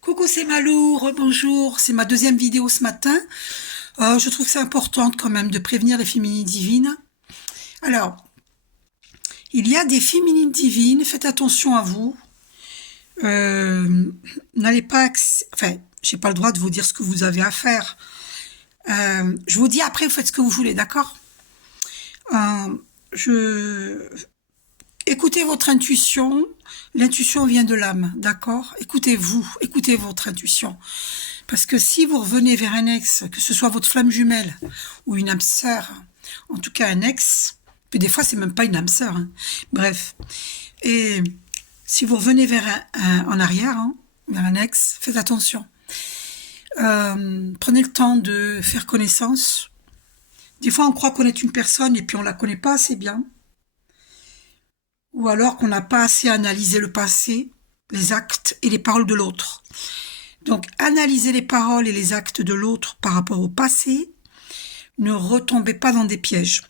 Coucou, c'est Malou, rebonjour, c'est ma deuxième vidéo ce matin. Je trouve que c'est important quand même de prévenir les féminines divines. Alors, il y a des féminines divines, faites attention à vous. Euh, N'allez pas... Enfin, j'ai pas le droit de vous dire ce que vous avez à faire. Je vous dis après, vous faites ce que vous voulez, d'accord? euh, je... Écoutez votre intuition. L'intuition vient de l'âme, d'accord? Écoutez-vous, écoutez votre intuition. Parce que si vous revenez vers un ex, que ce soit votre flamme jumelle ou une âme sœur, en tout cas un ex, puis des fois c'est même pas une âme sœur, hein. Bref. Et si vous revenez vers en arrière, hein, vers un ex, faites attention. Prenez le temps de faire connaissance. Des fois on croit connaître une personne et puis on la connaît pas assez bien. Ou alors qu'on n'a pas assez analysé le passé, les actes et les paroles de l'autre. Donc, analysez les paroles et les actes de l'autre par rapport au passé. Ne retombez pas dans des pièges.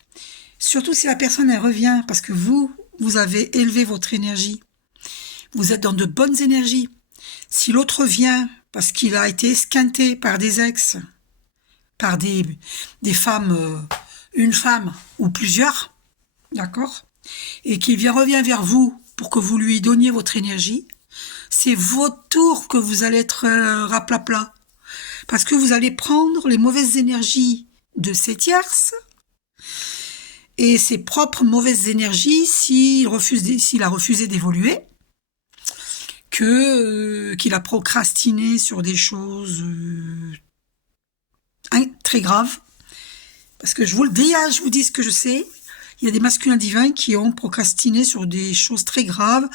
Surtout si la personne, elle revient, parce que vous avez élevé votre énergie. Vous êtes dans de bonnes énergies. Si l'autre vient, parce qu'il a été esquinté par des ex, par des femmes, une femme ou plusieurs, d'accord, et qu'il revient vers vous pour que vous lui donniez votre énergie, c'est votre tour que vous allez être raplapla. Parce que vous allez prendre les mauvaises énergies de ces tierces et ses propres mauvaises énergies s'il a refusé d'évoluer, qu'il a procrastiné sur des choses très graves. Parce que je vous le dis, hein, je vous dis ce que je sais. Il y a des masculins divins qui ont procrastiné sur des choses très graves,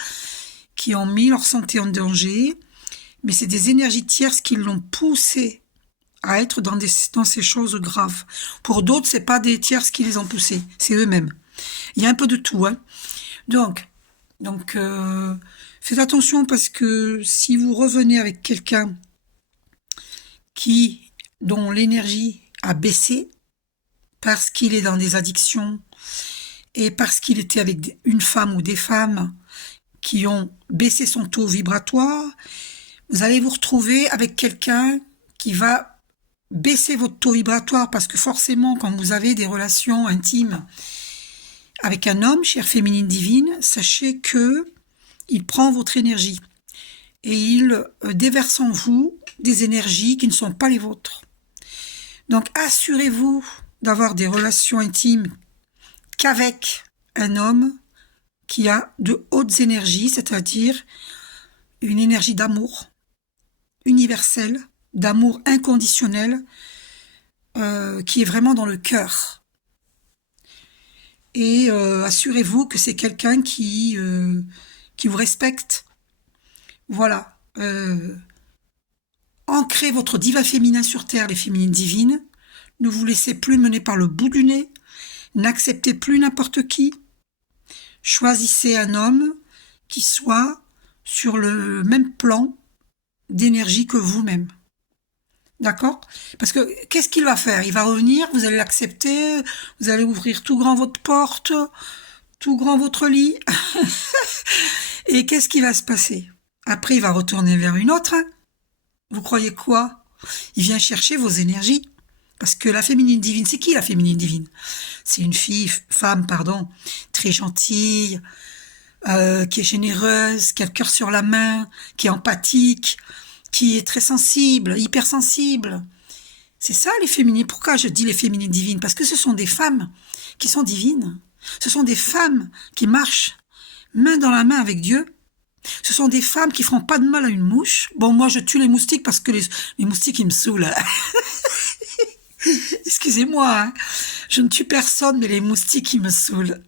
qui ont mis leur santé en danger, mais c'est des énergies tierces qui l'ont poussé à être dans ces choses graves. Pour d'autres, c'est pas des tierces qui les ont poussés, c'est eux-mêmes. Il y a un peu de tout, hein. Donc, faites attention parce que si vous revenez avec quelqu'un dont l'énergie a baissé parce qu'il est dans des addictions et parce qu'il était avec une femme ou des femmes qui ont baissé son taux vibratoire, vous allez vous retrouver avec quelqu'un qui va baisser votre taux vibratoire parce que forcément, quand vous avez des relations intimes avec un homme, chère féminine divine, sachez que il prend votre énergie et il déverse en vous des énergies qui ne sont pas les vôtres. Donc, assurez-vous d'avoir des relations intimes qu'avec un homme qui a de hautes énergies, c'est-à-dire une énergie d'amour universel, d'amour inconditionnel, qui est vraiment dans le cœur. Et assurez-vous que c'est quelqu'un qui vous respecte. Voilà. Ancrez votre divin féminin sur terre, les féminines divines. Ne vous laissez plus mener par le bout du nez. N'acceptez plus n'importe qui. Choisissez un homme qui soit sur le même plan d'énergie que vous-même. D'accord? Parce que qu'est-ce qu'il va faire? Il va revenir, vous allez l'accepter, vous allez ouvrir tout grand votre porte, tout grand votre lit. Et qu'est-ce qui va se passer? Après, il va retourner vers une autre. Vous croyez quoi? Il vient chercher vos énergies. Parce que la féminine divine, c'est qui la féminine divine? C'est une femme, pardon, très gentille, qui est généreuse, qui a le cœur sur la main, qui est empathique, qui est très sensible, hypersensible. C'est ça les féminines. Pourquoi je dis les féminines divines? Parce que ce sont des femmes qui sont divines. Ce sont des femmes qui marchent main dans la main avec Dieu. Ce sont des femmes qui feront pas de mal à une mouche. Bon, moi je tue les moustiques parce que les moustiques ils me saoulent. Excusez-moi, hein. Je ne tue personne, mais les moustiques ils me saoulent.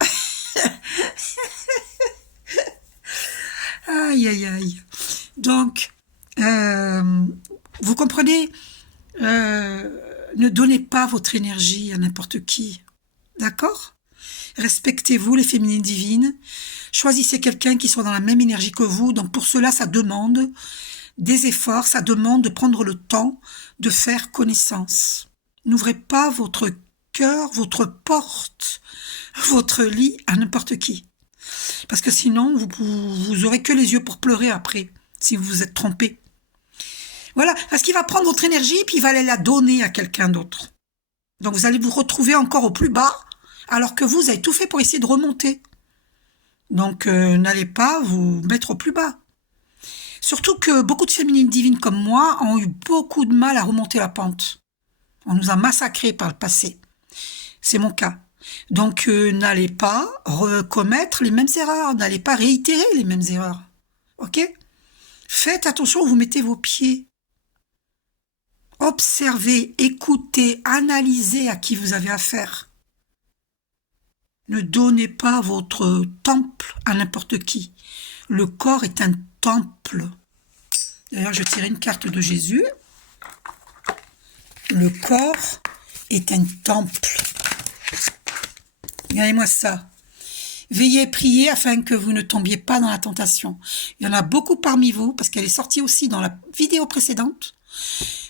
Aïe, aïe, aïe. Donc, vous comprenez, ne donnez pas votre énergie à n'importe qui. D'accord? Respectez-vous, les féminines divines. Choisissez quelqu'un qui soit dans la même énergie que vous. Donc, pour cela, ça demande des efforts, ça demande de prendre le temps de faire connaissance. N'ouvrez pas votre cœur, votre porte, votre lit à n'importe qui. Parce que sinon, vous aurez que les yeux pour pleurer après, si vous vous êtes trompé. Voilà, parce qu'il va prendre votre énergie, puis il va aller la donner à quelqu'un d'autre. Donc vous allez vous retrouver encore au plus bas, alors que vous avez tout fait pour essayer de remonter. Donc n'allez pas vous mettre au plus bas. Surtout que beaucoup de féminines divines comme moi ont eu beaucoup de mal à remonter la pente. On nous a massacrés par le passé. C'est mon cas. Donc n'allez pas recommettre les mêmes erreurs, n'allez pas réitérer les mêmes erreurs. Ok ? Faites attention où vous mettez vos pieds. Observez, écoutez, analysez à qui vous avez affaire. Ne donnez pas votre temple à n'importe qui. Le corps est un temple. D'ailleurs, je tirais une carte de Jésus. Le corps est un temple. Regardez-moi ça. Veillez, priez afin que vous ne tombiez pas dans la tentation. Il y en a beaucoup parmi vous, parce qu'elle est sortie aussi dans la vidéo précédente.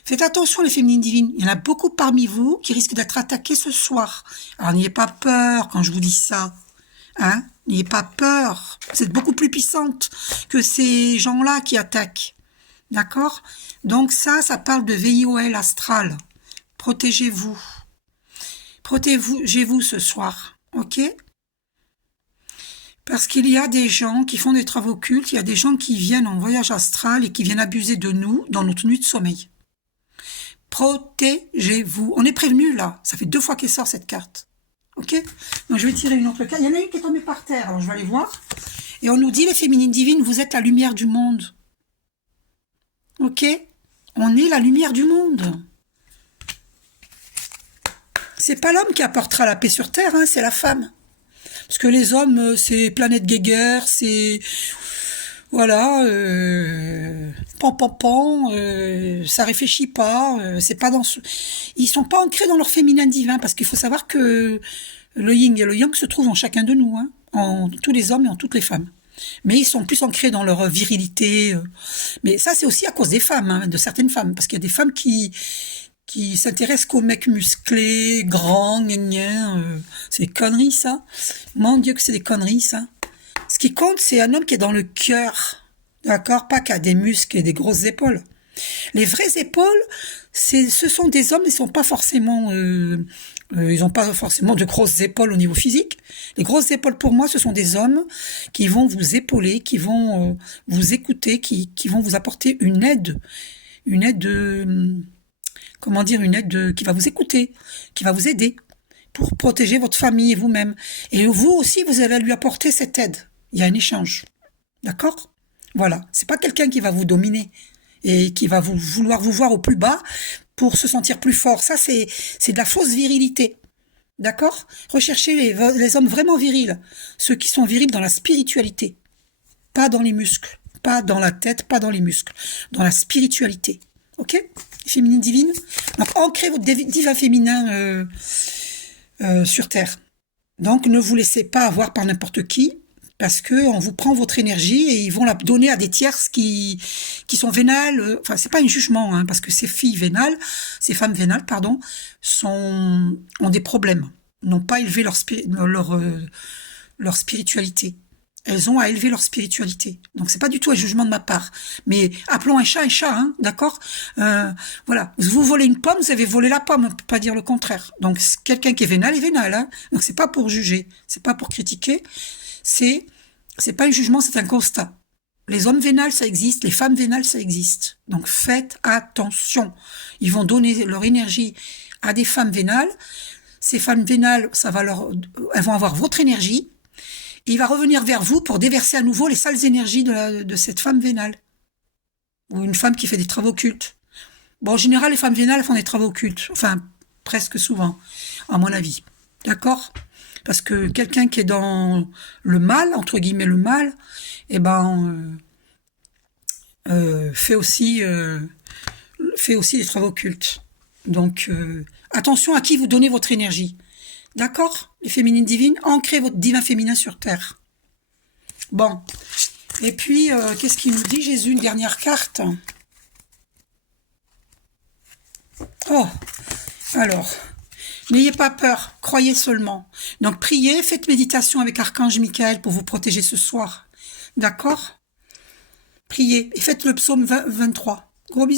Faites attention les féminines divines. Il y en a beaucoup parmi vous qui risquent d'être attaqués ce soir. Alors n'ayez pas peur quand je vous dis ça. Hein? N'ayez pas peur. Vous êtes beaucoup plus puissante que ces gens-là qui attaquent. D'accord? Donc ça parle de VIOL astral. Protégez-vous. Protégez-vous ce soir. Ok? Parce qu'il y a des gens qui font des travaux occultes, il y a des gens qui viennent en voyage astral et qui viennent abuser de nous dans notre nuit de sommeil. Protégez-vous. On est prévenu là. Ça fait 2 fois qu'elle sort cette carte. Ok? Donc je vais tirer une autre carte. Il y en a une qui est tombée par terre. Alors je vais aller voir. Et on nous dit, les féminines divines, vous êtes la lumière du monde. Ok? On est la lumière du monde. C'est pas l'homme qui apportera la paix sur terre, hein, c'est la femme. Parce que les hommes, c'est planète guéguerre, c'est... Voilà, ça réfléchit pas, c'est pas dans ce... Ils sont pas ancrés dans leur féminin divin, parce qu'il faut savoir que le yin et le yang se trouvent en chacun de nous, hein, en tous les hommes et en toutes les femmes. Mais ils sont plus ancrés dans leur virilité. Mais ça, c'est aussi à cause des femmes, hein, de certaines femmes, parce qu'il y a des femmes qui s'intéressent qu'aux mecs musclés, grands, c'est des conneries, ça. Mon Dieu que c'est des conneries, ça. Ce qui compte, c'est un homme qui est dans le cœur, d'accord? Pas qui a des muscles et des grosses épaules. Les vraies épaules, ce sont des hommes, ils sont pas forcément, ils ont pas forcément de grosses épaules au niveau physique. Les grosses épaules, pour moi, ce sont des hommes qui vont vous épauler, qui vont vous écouter, qui vont vous apporter une aide qui va vous écouter, qui va vous aider pour protéger votre famille et vous-même. Et vous aussi, vous allez lui apporter cette aide. Il y a un échange. D'accord? Voilà. C'est pas quelqu'un qui va vous dominer et qui va vouloir vous voir au plus bas pour se sentir plus fort. Ça, c'est de la fausse virilité. D'accord? Recherchez les hommes vraiment virils. Ceux qui sont virils dans la spiritualité. Pas dans les muscles. Pas dans la tête, pas dans les muscles. Dans la spiritualité. Ok? Féminine divine. Donc, ancrez votre divin féminin sur Terre. Donc, ne vous laissez pas avoir par n'importe qui, parce que on vous prend votre énergie et ils vont la donner à des tierces qui sont vénales. Enfin, c'est pas un jugement, hein, parce que ces femmes vénales, pardon, ont des problèmes, n'ont pas élevé leur spiritualité. Elles ont à élever leur spiritualité. Donc c'est pas du tout un jugement de ma part. Mais appelons un chat, hein, d'accord? Voilà. Vous volez une pomme, vous avez volé la pomme, on peut pas dire le contraire. Donc quelqu'un qui est vénal est vénal, hein. Donc c'est pas pour juger, c'est pas pour critiquer. C'est pas un jugement, c'est un constat. Les hommes vénales, ça existe, les femmes vénales, ça existe. Donc faites attention. Ils vont donner leur énergie à des femmes vénales. Ces femmes vénales, elles vont avoir votre énergie. Et il va revenir vers vous pour déverser à nouveau les sales énergies de cette femme vénale. Ou une femme qui fait des travaux occultes. Bon, en général, les femmes vénales font des travaux occultes. Enfin, presque souvent, à mon avis. D'accord? Parce que quelqu'un qui est dans le mal, entre guillemets le mal, fait aussi des travaux occultes. Donc, attention à qui vous donnez votre énergie. D'accord? Les féminines divines, ancrez votre divin féminin sur Terre. Bon. Et puis, qu'est-ce qu'il nous dit, Jésus? Une dernière carte. Oh. Alors. N'ayez pas peur, croyez seulement. Donc, priez, faites méditation avec Archange Michael pour vous protéger ce soir. D'accord? Priez et faites le psaume 23. Gros bisous.